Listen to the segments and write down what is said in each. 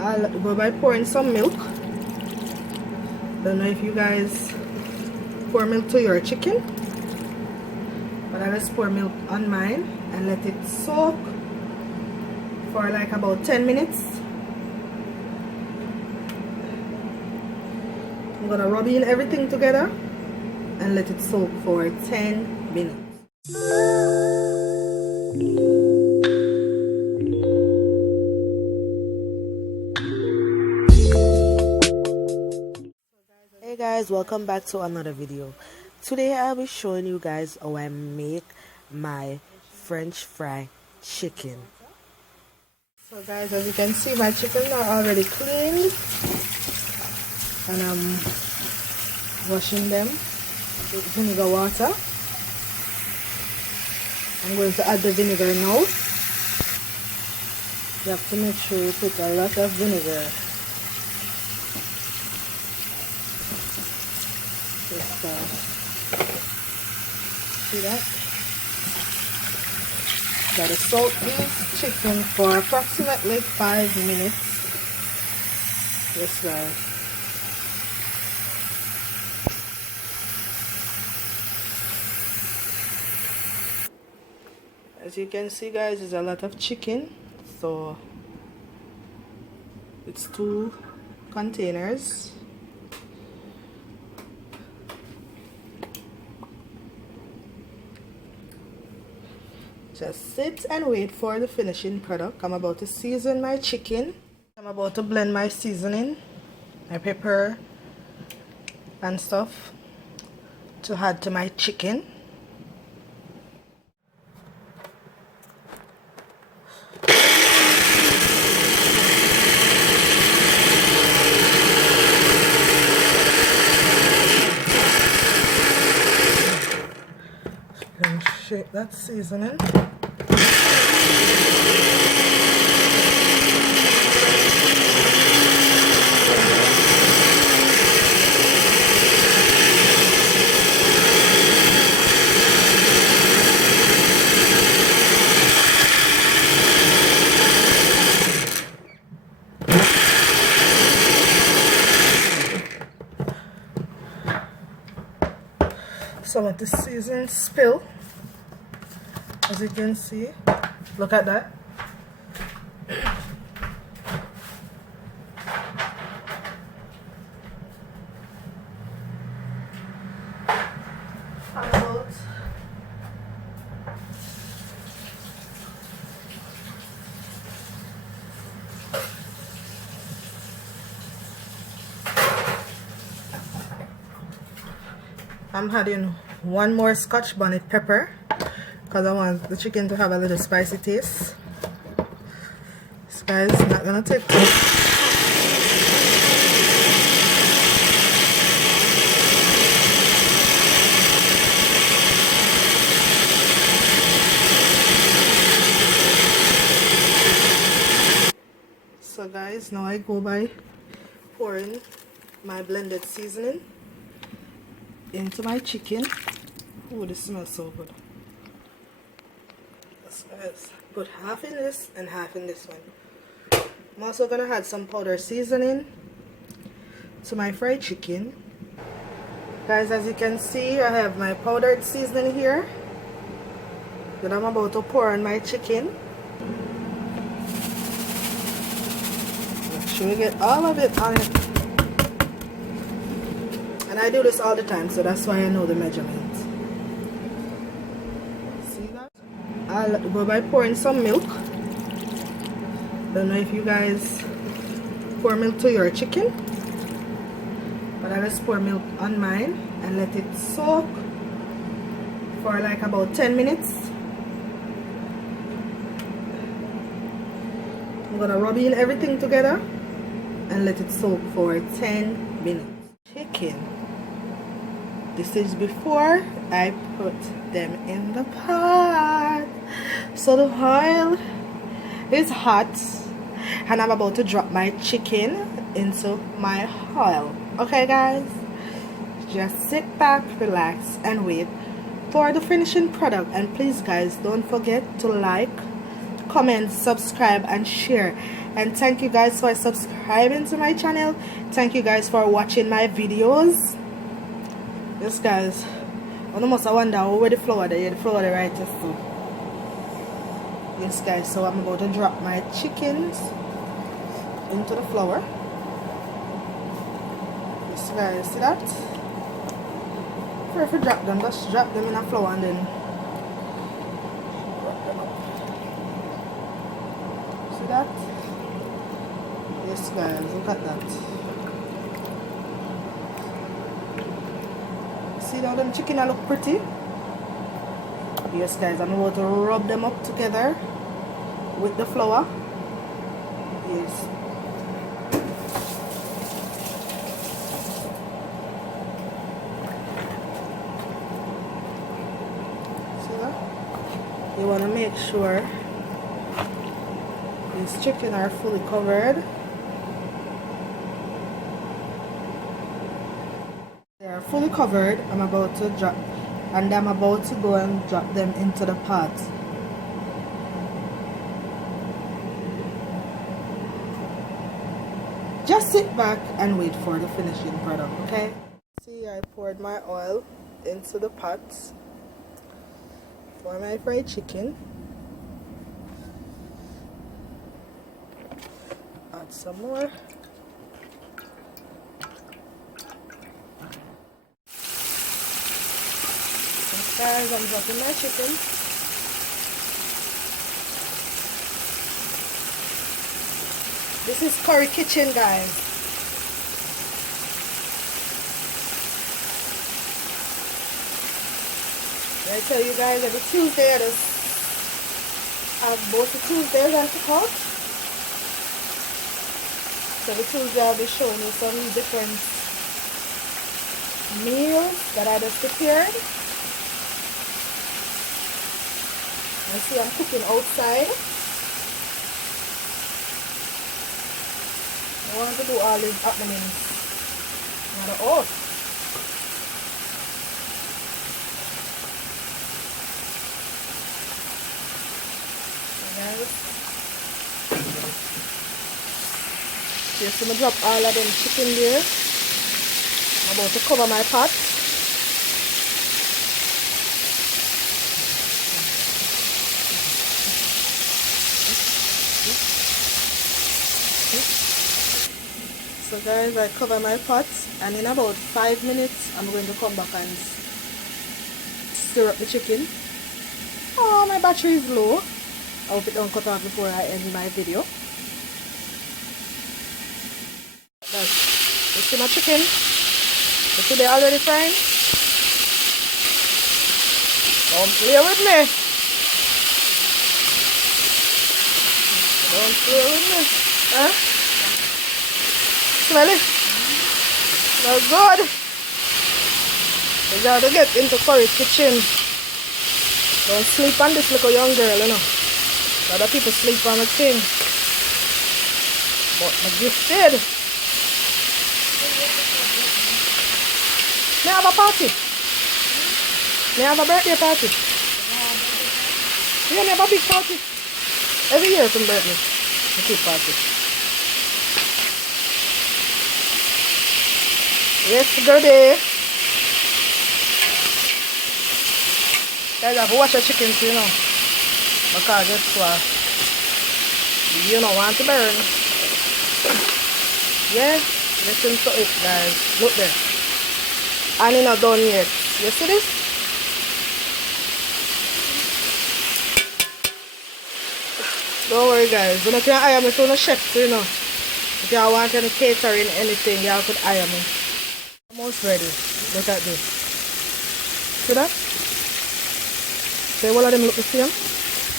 I'll go by pouring some milk. Don't know if you guys pour milk to your chicken, but I just pour milk on mine and let it soak for like about 10 minutes. I'm gonna rub in everything together and let it soak for 10 minutes. Hey guys, welcome back to another video. Today I'll be showing you guys how I make my French fry chicken. So guys, as you can see, my chickens are already cleaned and I'm washing them with vinegar water. I'm going to add the vinegar now. You have to make sure you put a lot of vinegar. Just see that? Gotta soak this chicken for approximately 5 minutes. Yes, guys. As you can see, guys, there's a lot of chicken, so it's 2 containers. Just sit and wait for the finishing product. I'm about to season my chicken. I'm about to blend my seasoning, my pepper and stuff to add to my chicken. And shake that seasoning. Some of the seasoning spill, as you can see. Look at that. I'm adding 1 more Scotch bonnet pepper because I want the chicken to have a little spicy taste. This guy's not gonna take too. So guys, now I go by pouring my blended seasoning into my chicken. Oh, this smells so good. Let's put half in this and half in this one. I'm also gonna add some powder seasoning to my fried chicken. Guys, as you can see, I have my powdered seasoning here that I'm about to pour on my chicken. Make sure you get all of it on it. And I do this all the time, so that's why I know the measurements. See that? I'll go by pouring some milk. Don't know if you guys pour milk to your chicken, but I just pour milk on mine and let it soak for like about 10 minutes. I'm gonna rub in everything together and let it soak for 10 minutes. Chicken. This is before I put them in the pot. So the oil is hot and I'm about to drop my chicken into my oil. Okay guys, just sit back, relax and wait for the finishing product. And please guys, don't forget to like, comment, subscribe and share, and thank you guys for subscribing to my channel. Thank you guys for watching my videos. Yes guys, I must wonder where the flour there, the flour the right is so. Yes guys, so I'm about to drop my chickens into the flour. Yes guys, see that? If you drop them, just drop them in a flour and then wrap them up. See that? Yes guys, look at that. See how them chicken look pretty? Yes guys, I'm about to rub them up together with the flour. Yes. See that? You want to make sure these chicken are fully covered. They are fully covered. I'm about to drop, and I'm about to go and drop them into the pot. Just sit back and wait for the finishing product, okay? See, I poured my oil into the pot for my fried chicken. Add some more. Guys, I'm dropping my chicken. This is Curry Kitchen, guys. I tell you guys, every Tuesday I just have both the Tuesdays I cook out. So every Tuesday I'll be showing you some different meals that I just prepared. You see, I'm cooking outside. I want to do all these happenings on the off. Yes, I'm going to drop all of them chicken there. I'm about to cover my pot. So guys, I cover my pot, and in about 5 minutes I'm going to come back and stir up the chicken. Oh, my battery is low. I hope it don't cut off before I end my video. You see my chicken? You see they already frying? Don't play with me. Don't play with me. Huh? Smell it? Smells good. You gotta get into Curry Kitchen. Don't sleep on this little young girl, you know. Other people sleep on the thing. But I'm gifted. May I have a party? May I have a birthday party? Yeah, may I have a big party? Every year for birthday. A big party. Yes, good day. Guys, I have to wash your chicken too, you know. Because guess what? You don't want to burn. Yeah, listen to it, guys. Look there. And it's not done yet. You see this? Don't worry, guys. You can hire me to no chef, you know. If you want any catering, anything, you could hire me. Almost ready. Look at this. See that? See all of them look the same?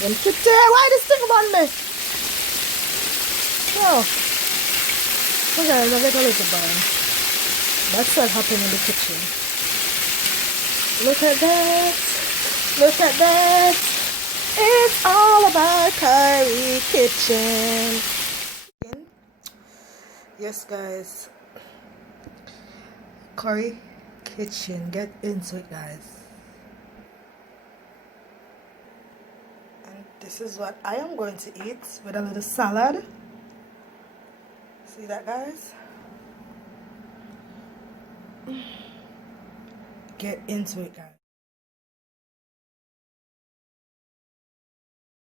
Them kitty, why this thing on me? So guys, I get a little burn. That's what happened in the kitchen. Look at that. Look at that. It's all about Curry Kitchen. Yes guys. Curry Kitchen. Get into it, guys. And this is what I am going to eat with a little salad. See that, guys? Get into it, guys.